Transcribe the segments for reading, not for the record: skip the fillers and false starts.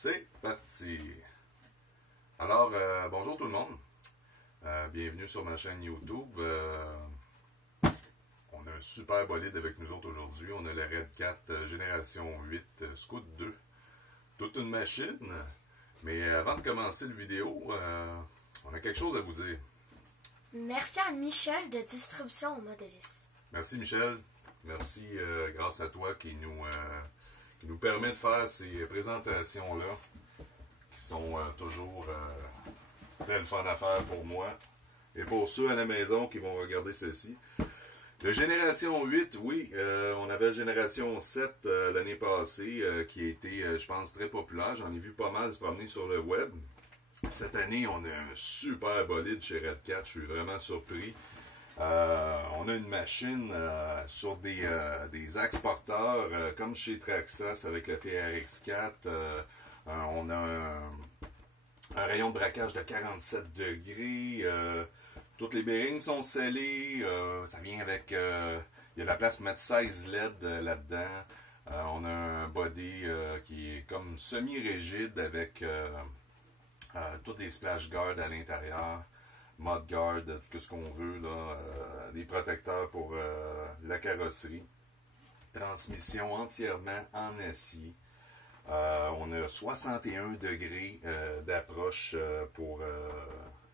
C'est parti! Alors, bonjour tout le monde. Bienvenue sur ma chaîne YouTube. On a un super bolide avec nous autres aujourd'hui. On a le Red 4 Génération 8 Scout 2. Toute une machine. Mais avant de commencer la vidéo, on a quelque chose à vous dire. Merci à Michel de Distribution au Modélis. Merci Michel. Merci grâce à toi qui nous permet de faire ces présentations-là qui sont toujours très le fun à faire pour moi et pour ceux à la maison qui vont regarder ceci. La Génération 8, oui, on avait la Génération 7 l'année passée qui a été, je pense, très populaire. J'en ai vu pas mal se promener sur le web. Cette année, on a un super bolide chez Red 4. Je suis vraiment surpris. On a une machine sur des axes porteurs, comme chez Traxxas avec la TRX4. On a un rayon de braquage de 47 degrés. Toutes les bearings sont scellés. Ça vient avec... il y a la place pour mettre 16 LED là-dedans. On a un body qui est comme semi-rigide avec toutes les splash guards à l'intérieur. Mud guard, tout ce qu'on veut, là, des protecteurs pour la carrosserie. Transmission entièrement en acier. On a 61 degrés d'approche pour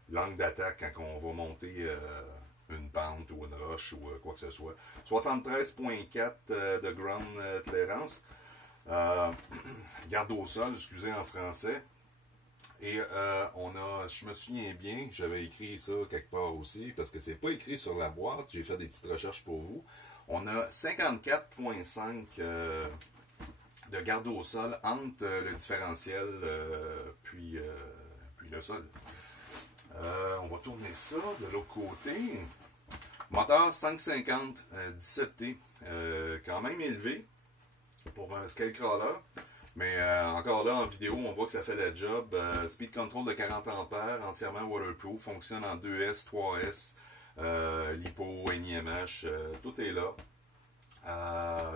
l'angle d'attaque quand on va monter une pente ou une roche ou quoi que ce soit. 73.4 de ground clearance. Garde au sol, excusez en français. Et on a, je me souviens bien, j'avais écrit ça quelque part aussi, parce que c'est pas écrit sur la boîte, j'ai fait des petites recherches pour vous. On a 54.5 de garde au sol entre le différentiel puis le sol. On va tourner ça de l'autre côté. Moteur 550 17T, quand même élevé pour un scale crawler. Mais encore là, en vidéo, on voit que ça fait la job. Speed control de 40 ampères, entièrement waterproof, fonctionne en 2S, 3S, LiPo, NIMH, tout est là.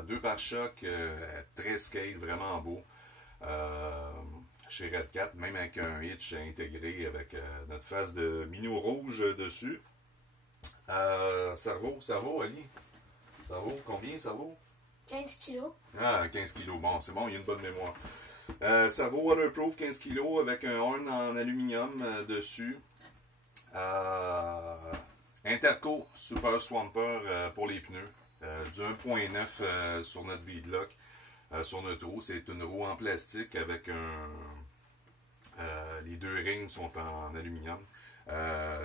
Deux pare-chocs, très scale, vraiment beau. Chez Red 4, même avec un hitch intégré avec notre face de minou rouge dessus. Cerveau, Ali? Ça vaut combien, ça vaut? 15 kilos. Ah, 15 kilos. Bon, c'est bon, il y a une bonne mémoire. Ça vaut waterproof 15 kilos avec un horn en aluminium dessus. Interco Super Swamper pour les pneus. Du 1.9 sur notre beadlock. Sur notre roue, c'est une roue en plastique avec les deux rings sont en aluminium.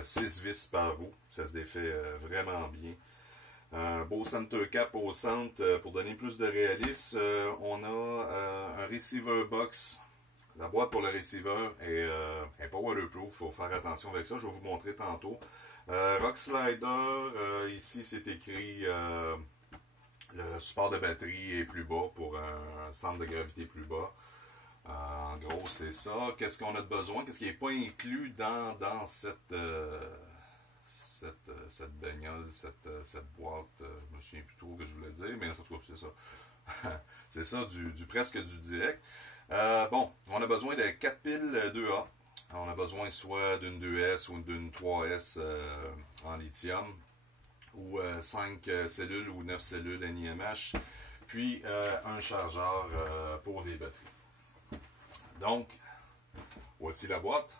6 vis par roue. Ça se défait vraiment bien. Un beau center cap au centre pour donner plus de réalisme. On a un receiver box. La boîte pour le receiver est pas waterproof. Il faut faire attention avec ça. Je vais vous montrer tantôt. Rock slider. Ici, c'est écrit le support de batterie est plus bas pour un centre de gravité plus bas. En gros, c'est ça. Qu'est-ce qu'on a de besoin? Qu'est-ce qui n'est pas inclus dans cette bagnole, cette boîte, je me souviens plus trop que je voulais dire, mais en tout cas, c'est ça. C'est ça, presque du direct. Bon, on a besoin de 4 piles 2A. On a besoin soit d'une 2S ou d'une 3S en lithium, ou 5 cellules ou 9 cellules NIMH, puis un chargeur pour les batteries. Donc, voici la boîte.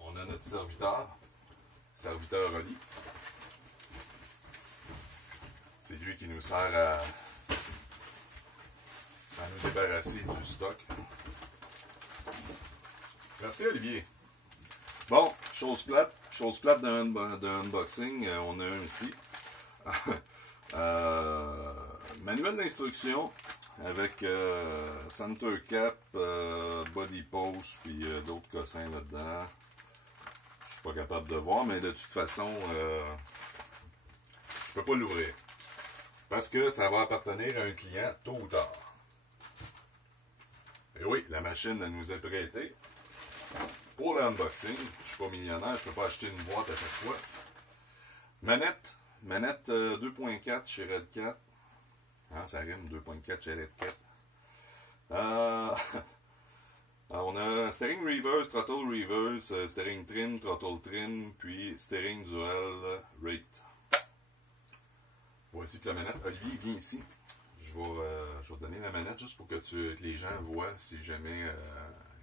On a notre serviteur Oli. C'est lui qui nous sert à nous débarrasser du stock. Merci Olivier. Bon, chose plate d'un unboxing, on a un ici. Manuel d'instruction avec center cap, body post, puis d'autres cossins là-dedans. Je suis pas capable de voir, mais de toute façon, je peux pas l'ouvrir. Parce que ça va appartenir à un client tôt ou tard. Et oui, la machine, elle nous est prêtée. Pour l'unboxing, je suis pas millionnaire, je peux pas acheter une boîte à chaque fois. Manette 2.4 chez Red 4. Hein, ça rime 2.4 chalet de 4. On a un steering reverse, throttle reverse, steering trim, throttle trim, puis steering dual rate. Voici que la manette. Olivier, viens ici. Je vais te donner la manette juste pour que les gens voient si jamais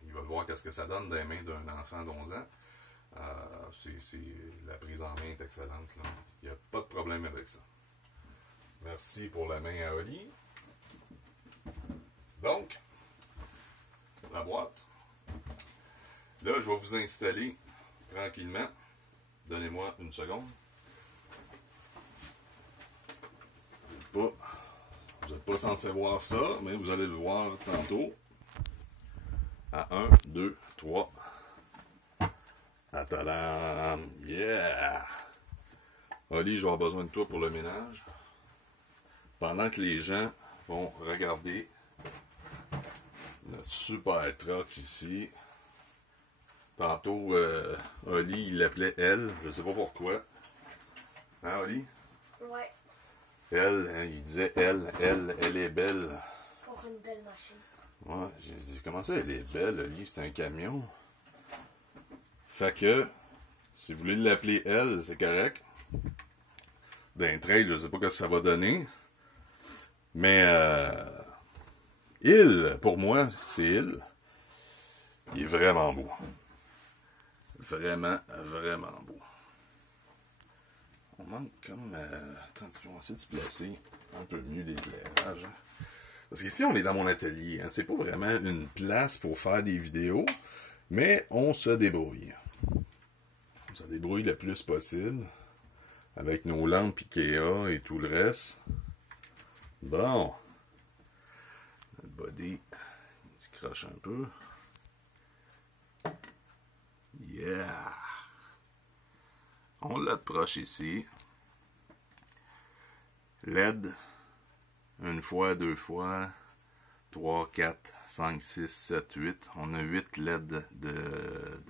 ils veulent voir qu'est-ce que ça donne dans les mains d'un enfant d'11 ans. La prise en main est excellente, là. Il n'y a pas de problème avec ça. Merci pour la main à Oli. Donc, la boîte. Là, je vais vous installer tranquillement. Donnez-moi une seconde. Vous n'êtes pas censé voir ça, mais vous allez le voir tantôt. À 1, 2, 3. Atalam! Yeah! Oli, je vais avoir besoin de toi pour le ménage. Pendant que les gens vont regarder notre super truck ici. Tantôt, Oli, il l'appelait elle. Je ne sais pas pourquoi. Hein, Oli? Ouais. Elle, hein, il disait elle est belle. Pour une belle machine. Ouais, j'ai dit, comment ça, elle est belle, Oli? C'est un camion. Fait que, si vous voulez l'appeler elle, c'est correct. D'un trade, je sais pas ce que ça va donner. Mais, il, pour moi, c'est il. Il est vraiment beau. Vraiment, vraiment beau. On manque comme... attends, on va essayer de se placer un peu mieux d'éclairage. Hein? Parce qu'ici, on est dans mon atelier. Hein? C'est pas vraiment une place pour faire des vidéos, mais on se débrouille. On se débrouille le plus possible avec nos lampes Ikea et tout le reste. Bon. Notre body, il se croche un peu. Yeah! On l'approche ici. LED. Une fois, deux fois. 3, 4, 5, 6, 7, 8. On a 8 LED de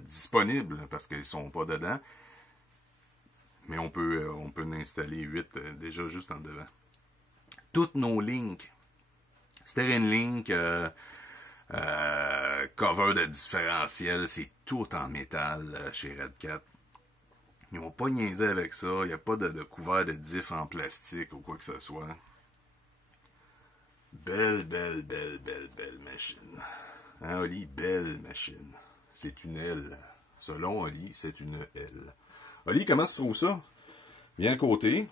disponibles parce qu'ils ne sont pas dedans. Mais on peut en installer 8 déjà juste en devant. Toutes nos links. Steering link, cover de différentiel, c'est tout en métal chez Redcat. Ils n'ont pas niaisé avec ça. Il n'y a pas de couvert de diff en plastique ou quoi que ce soit. Belle machine. Hein, Oli? Belle machine. C'est une L. Selon Oli, c'est une L. Oli, comment tu trouves ça? Viens à côté.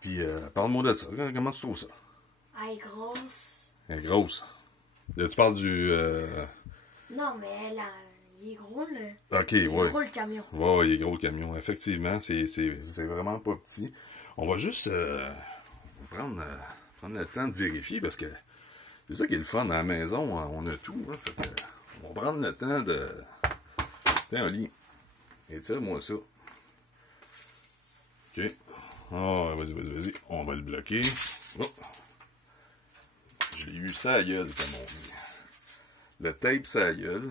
Puis, parle-moi de ça. Comment tu trouves ça? Elle est grosse. Elle est grosse. Là, tu parles du... Non, mais il est gros, le... Ok, il est ouais. gros, le camion. Ouais, il est gros, le camion. Effectivement, c'est vraiment pas petit. On va juste prendre le temps de vérifier, parce que c'est ça qui est le fun. À la maison, on a tout. Hein, fait que, on va prendre le temps de... Tiens, Oli. Et tire-moi ça. Ok. Oh, vas-y. On va le bloquer. Oh. J'ai eu ça à gueule, comme on dit. Le tape, ça à gueule.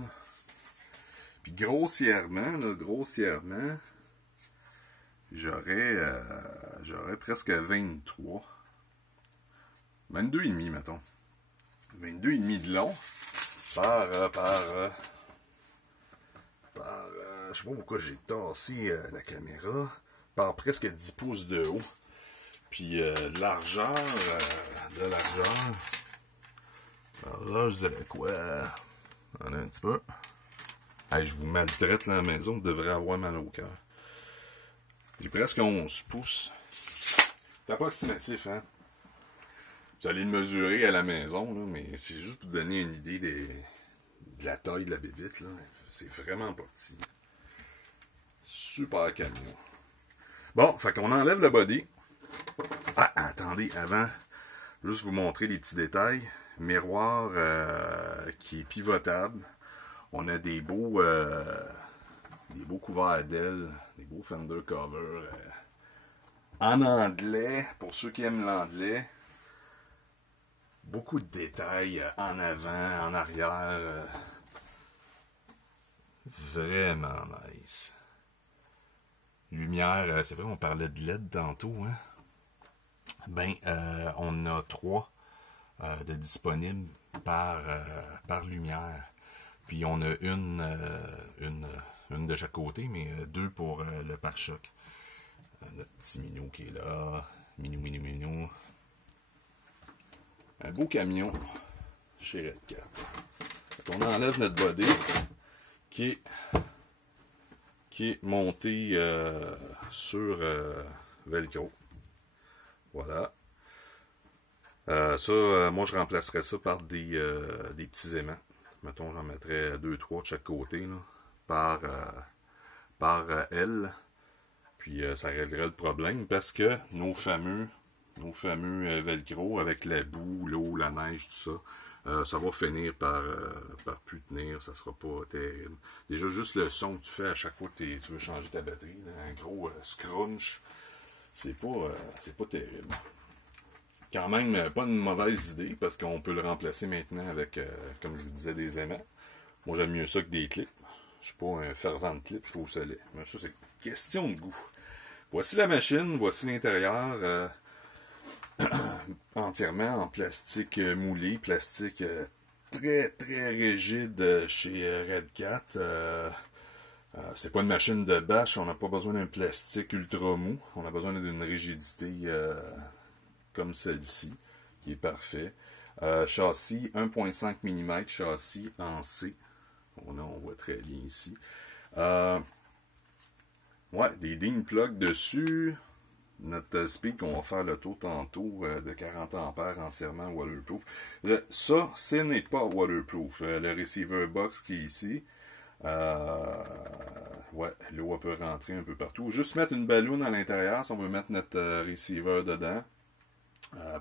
Puis grossièrement, j'aurais presque 23. 22,5, mettons. 22,5 de long. Je sais pas pourquoi j'ai tassé la caméra. Par presque 10 pouces de haut. Puis de largeur. Alors là, je dirais quoi? On a un petit peu. Hey, je vous maltraite là, à la maison, vous devrez avoir mal au cœur. J'ai presque 11 pouces. C'est approximatif, hein? Vous allez le mesurer à la maison, là, mais c'est juste pour vous donner une idée de la taille de la bébite, là. C'est vraiment pas petit. Super camion. Bon, fait qu'on enlève le body. Ah, attendez, avant, juste vous montrer les petits détails. Miroir qui est pivotable. On a des beaux couverts d'ailes, des beaux fender covers en anglais, pour ceux qui aiment l'anglais. Beaucoup de détails en avant, en arrière. Vraiment nice. Lumière, c'est vrai, on parlait de LED tantôt, hein? ben, on a 3 de disponibles par lumière. Puis on a une de chaque côté, mais 2 pour le pare-choc. Notre petit minou qui est là. Minou. Un beau camion chez Red Cat. On enlève notre body qui est monté sur Velcro. Voilà. Moi je remplacerais ça par des petits aimants. Mettons, j'en mettrais 2-3 de chaque côté là, par aile. Puis ça réglerait le problème parce que nos fameux Velcro avec la boue, l'eau, la neige, tout ça, ça va finir par plus tenir, ça sera pas terrible. Déjà, juste le son que tu fais à chaque fois que tu veux changer ta batterie, là, un gros scrunch, c'est pas terrible. Quand même, pas une mauvaise idée parce qu'on peut le remplacer maintenant avec, comme je vous disais, des aimants. Moi, j'aime mieux ça que des clips. Je suis pas un fervent de clips, je trouve ça laid. Mais ça, c'est question de goût. Voici la machine, voici l'intérieur. Entièrement en plastique moulé, plastique très très rigide chez Red Cat. C'est pas une machine de bâche, on n'a pas besoin d'un plastique ultra mou, on a besoin d'une rigidité comme celle-ci, qui est parfait. Châssis 1.5 mm, châssis en C. On voit très bien ici. Ouais, des DIN plug dessus. Notre speed qu'on va faire le tour tantôt de 40 ampères entièrement waterproof. Ça, ce n'est pas waterproof. Le receiver box qui est ici, ouais, l'eau peut rentrer un peu partout. Juste mettre une balloune à l'intérieur si on veut mettre notre receiver dedans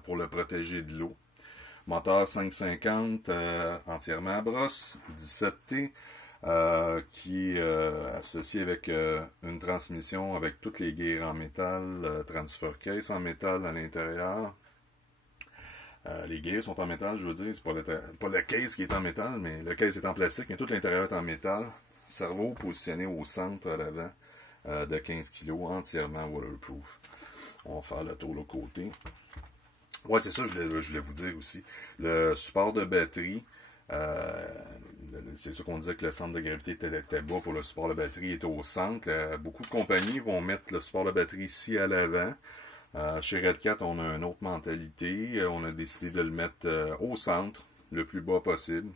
pour le protéger de l'eau. Moteur 550 entièrement à brosse, 17T. Qui est associé avec une transmission avec toutes les gears en métal, transfer case en métal à l'intérieur. Les gears sont en métal, je veux dire, c'est pas le case qui est en métal, mais le case est en plastique, mais tout l'intérieur est en métal. Cerveau positionné au centre à l'avant de 15 kg, entièrement waterproof. On va faire le tour de l'autre côté. Ouais, c'est ça, je voulais vous dire aussi. Le support de batterie. C'est sûr qu'on disait que le centre de gravité était bas pour le support de batterie est au centre. Beaucoup de compagnies vont mettre le support de batterie ici à l'avant. Chez Red Cat, on a une autre mentalité. On a décidé de le mettre au centre, le plus bas possible.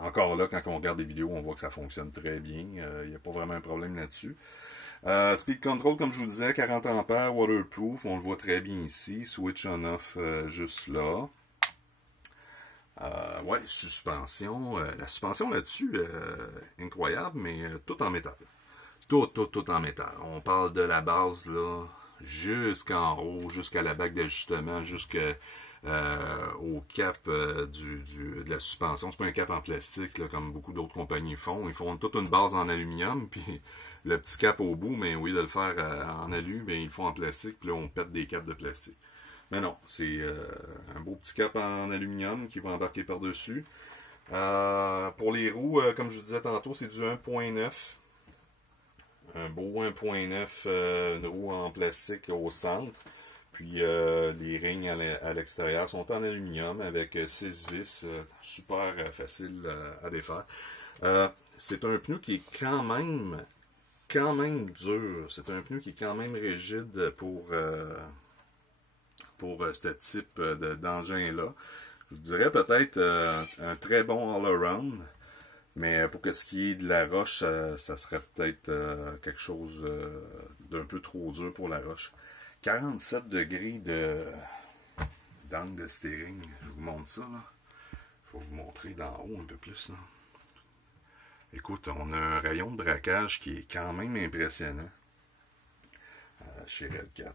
Encore là, quand on regarde les vidéos, on voit que ça fonctionne très bien. Il n'y a pas vraiment un problème là-dessus. Speed control, comme je vous disais, 40 ampères, waterproof. On le voit très bien ici. Switch on-off juste là. Ouais, suspension. La suspension là-dessus, incroyable, mais tout en métal. Tout en métal. On parle de la base, là, jusqu'en haut, jusqu'à la bague d'ajustement, jusqu'au cap de la suspension. C'est pas un cap en plastique, là, comme beaucoup d'autres compagnies font. Ils font toute une base en aluminium, puis le petit cap au bout, mais oui, de le faire en alu, mais ils le font en plastique, puis là, on pète des caps de plastique. Mais non, c'est un beau petit cap en aluminium qui va embarquer par-dessus. Pour les roues, comme je vous disais tantôt, c'est du 1.9. Un beau 1.9, une roue en plastique au centre. Puis les rings à l'extérieur sont en aluminium avec 6 vis. Super facile à défaire. C'est un pneu qui est quand même dur. C'est un pneu qui est quand même rigide pour ce type d'engin-là. Je vous dirais peut-être un très bon all-around, mais pour ce qui est de la roche, ça serait peut-être quelque chose d'un peu trop dur pour la roche. 47 degrés d'angle de steering. Je vous montre ça, là. Je vais vous montrer d'en haut un peu plus, là. Écoute, on a un rayon de braquage qui est quand même impressionnant chez Red Cat.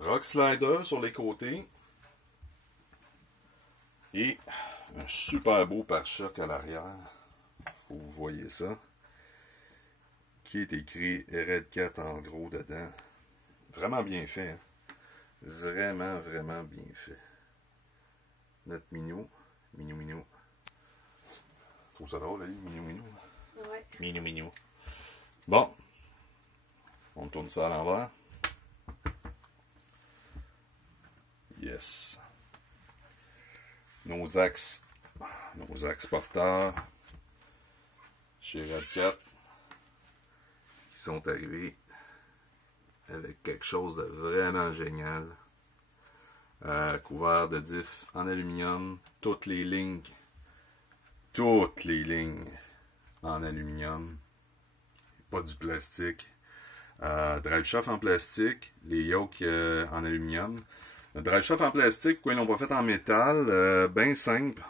Rock slider sur les côtés. Et un super beau pare-choc à l'arrière. Faut que vous voyez ça. Qui est écrit Red Cat en gros dedans. Vraiment bien fait. Hein? Vraiment bien fait. Notre minou. Minou. Je trouve ça drôle, là, minou. Ouais. Minou. Bon. On tourne ça à l'envers. pièces. Nos axes porteurs chez Redcat qui sont arrivés avec quelque chose de vraiment génial. Couvert de diff en aluminium, toutes les lignes en aluminium, pas du plastique. Drive shaft en plastique, les yokes en aluminium. Le drive shaft en plastique, pourquoi ils l'ont pas fait en métal? Bien simple,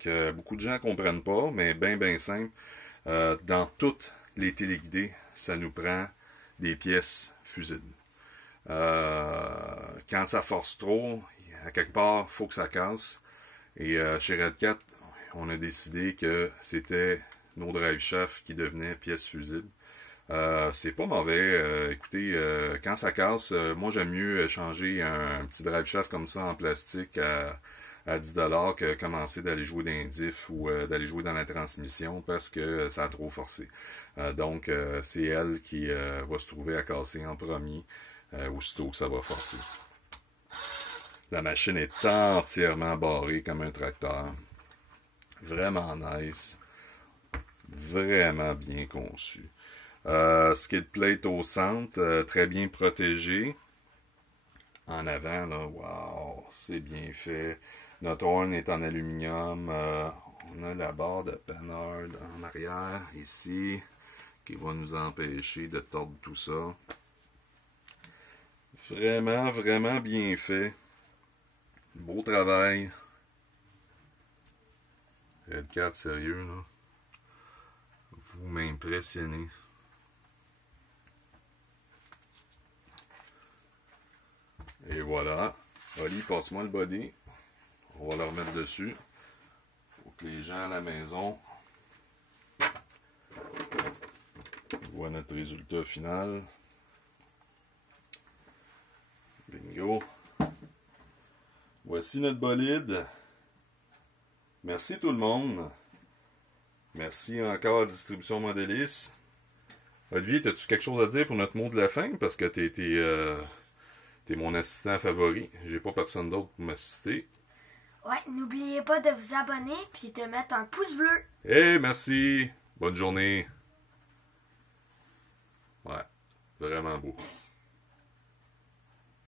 que beaucoup de gens ne comprennent pas, mais bien simple. Dans toutes les téléguidés, ça nous prend des pièces fusibles. Quand ça force trop, à quelque part, il faut que ça casse. Et chez Redcat, on a décidé que c'était nos drive shafts qui devenaient pièces fusibles. C'est pas mauvais. Écoutez, quand ça casse, moi j'aime mieux changer un petit drive shaft comme ça en plastique à 10$ que commencer d'aller jouer dans un diff ou d'aller jouer dans la transmission parce que ça a trop forcé. Donc, c'est elle qui va se trouver à casser en premier aussitôt que ça va forcer. La machine est entièrement barrée comme un tracteur. Vraiment nice. Vraiment bien conçu. Skid plate au centre, très bien protégé. En avant, là, wow, c'est bien fait. Notre horn est en aluminium. On a la barre de Panhard en arrière, ici, qui va nous empêcher de tordre tout ça. Vraiment bien fait. Beau travail. Redcat, sérieux, là. Vous m'impressionnez. Et voilà. Oli, passe-moi le body. On va le remettre dessus. Pour que les gens à la maison voient notre résultat final. Bingo. Voici notre bolide. Merci tout le monde. Merci encore à Distribution Modélis. Olivier, as-tu quelque chose à dire pour notre mot de la fin? Parce que t'es mon assistant favori. J'ai pas personne d'autre pour m'assister. Ouais, n'oubliez pas de vous abonner puis de mettre un pouce bleu. Merci. Bonne journée. Ouais, vraiment beau.